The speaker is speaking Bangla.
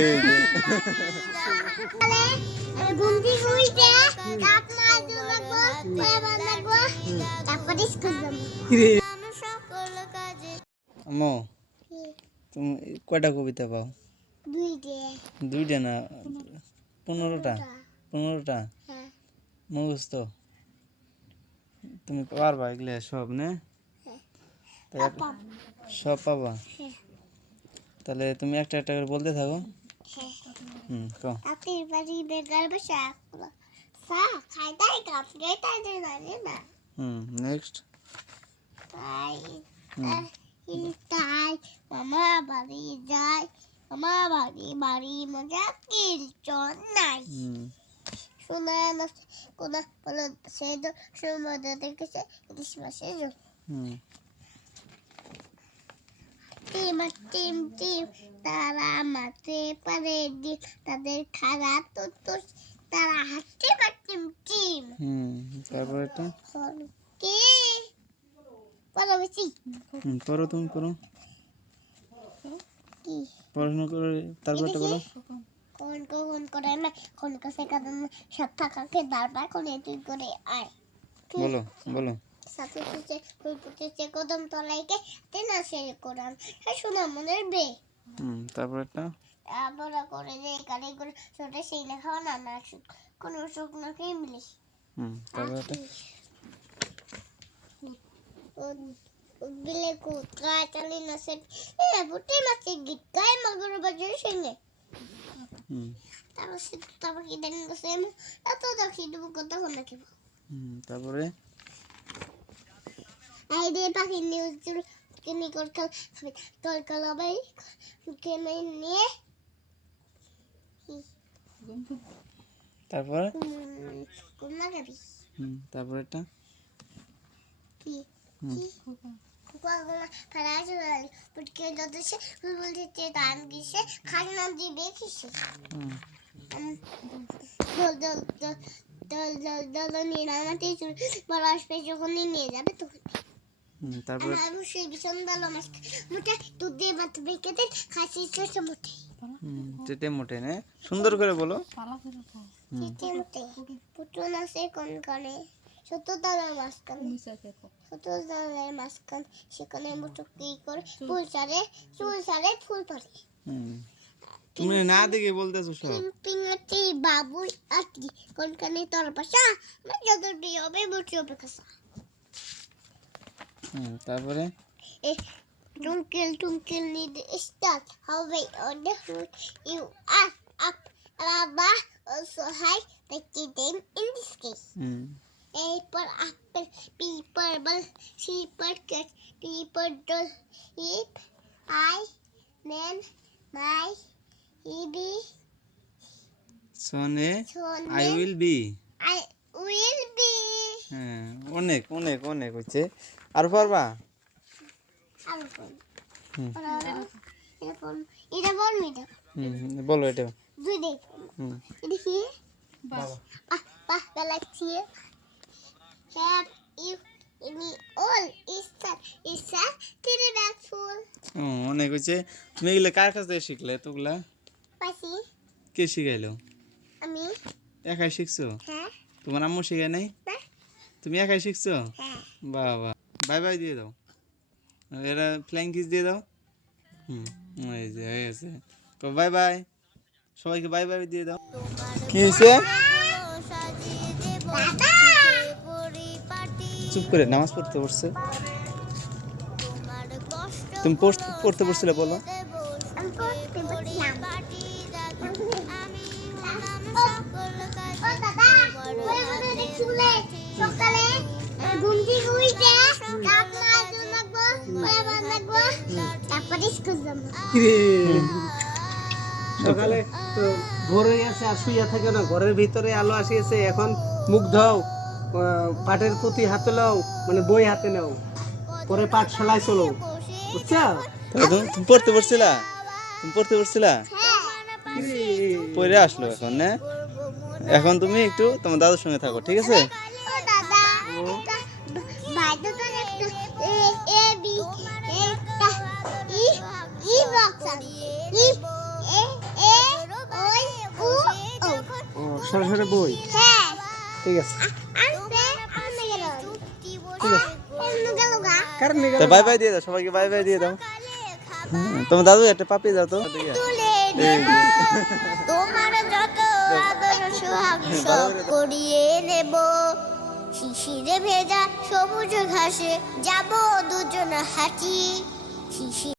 এই যে ঘুম থেকে উঠে কাপ মারতে লাগবো, পড়া লাগবো, তারপরে স্কুল যাবো। আম্মু তুমি কয়টা কবিতা পাও? দুইটে। দুইটা না 15টা? 15টা হ্যাঁ মুখস্থ? তুমি পারবা এগুলো সব না? তাহলে সব পাবা? হ্যাঁ তাহলে তুমি একটা একটা করে বলতে থাকো। হ্যাঁ। কও। আপনি বাড়ি বেকার বসে চা খাইতাই কাপ খাইতাই না নেক্সট। তাই তাই মামা বাড়ি যায়, মামা বাড়ি বাড়ি মজা কিলচন নাই। শোনা না কোনা বলো সে তো সময় দেখেছে ইলিশ মাছের ঝোল। টিম টিম টিম তারা মারতে পারে দিন, তাদের খারাপ তো তারা হাঁটতে পারতেন টিম। তারপর এটা কে বলো বেশি পড়ো, তুমি পড়ো, কি পড়াশোনা করে তারপরটা বলো। কোন কোন করে না কোন কাছে কারণ সব থাকাকে দাঁড়ায় কোন তুই করে আয় বলো বলো। সাথে সাথে ফুল ফুটেছে কদম তলাইকে তেনা সে কোরআন হ্যাঁ শোনা মনের বে। তারপর একটা বড় করে যে গাড়ি করে ছোট সেই লেখা না না কোন শুকনো কে ইংলিশ। তারপর একটা বিলে কুত্রা চালি না সে বুটি মাছে গীত গায় মগর বাজার সঙ্গে। তারপর কি দেন গেছে এত দেখি দেবো কথা হল কি তারপরে এই দে পাখি নিউজ কিনি কর কল কলবাই কেমন নিয়ে তারপর কোন গাবি তারপর এটা কি কুকুরগুলো ফেলাছে পুটকে যতছে বলছে ধান গিয়েছে খাজনা দিবে কিসে দল দল দল দল দল দল নিয়ে নামাতে বড় আসবে যখন নিয়ে যাবে তখন। তারপর সেই ভীষণ ভালো মাছ মোটে দুধ দিয়ে ভাত বেঁকে দেন খাসি ছোট মোটে চেটে মোটে না সুন্দর করে বলো। চেটে মোটে পুতুল আছে কোন কানে ছোট দালের মাঝখানে ছোট দালের মাঝখানে সেখানে মোটো কি করে ফুল ছাড়ে ফুল পড়ে। তুমি না দেখে বলতেছো সব। পিংপিংটি বাবুই আটি কোন কানে তোর পাশা আমার যত দিয়ে হবে বুঝি হবে কাঁচা। তারপরে Twinkle, twinkle, little star, how very wonderful you are. Up above, also high, like them in the sky. A for apple, B for ball, C for cat, D for doll. If I, then my, be. Sone, I will be. I will be. হ্যাঁ অনেক অনেক অনেক হচ্ছে আর পারবা। এটা বলবি তো বলো এটা দুই দেখ দেখি বাহ galaxy have you any all is that three back full অনেক হচ্ছে। তুমি এগুলো কার কাছ থেকে শিখলে এতগুলা? পাইছি কে শিখাইলো? আমি একাই শিখছো? হ্যাঁ তোমার আম্মু শিখায় নাই? না তুমি একাই শিখছো? হ্যাঁ বাবা বাই বাই দিয়ে দাও, এরা ফ্লাইং কিস দিয়ে দাও। এই যে হয়ে গেছে, বাই বাই সবাইকে বাই বাই দিয়ে দাও। কি হয়েছে? চুপ করে নামাজ পড়তে বসছে। তুমি পড়তে বসছিলে বলো। সকালে ঘুম থেকে উঠে কাপ মারতে লাগবো পড়া লাগবো তারপরে স্কুল যাবো। সকালে ভোর হয়ে গেছে আর শুইয়া থাকে না, ঘরের ভিতরে আলো আসিয়েছে, এখন মুখ ধোও, পাটের পুঁতি হাতে নাও, মানে বই হাতে নাও, পরে পাঠশালায় চলো, বুঝছো? তুমি পড়তে বসছিলা? তুমি পড়তে বসছিলা? পড়ে আসলো এখন না? এখন তুমি একটু তোমার দাদুর সঙ্গে থাকো, ঠিক আছে? সরাসরি বই হ্যাঁ ঠিক আছে আনতে আমি গেল ঠিক আছে এমন গেল গা কারণ নিয়ে তো বাই বাই দিয়ে দাও, সবাইকে বাই বাই দিয়ে দাও। তোমার দাদু একটা পাপি দাও তো। তুলে নেব তোমার যত আদর সোহাগ সব করিয়ে নেব শিশিরে ভেজা সবুজ ঘাসে যাব দুজন হাঁটি শিশির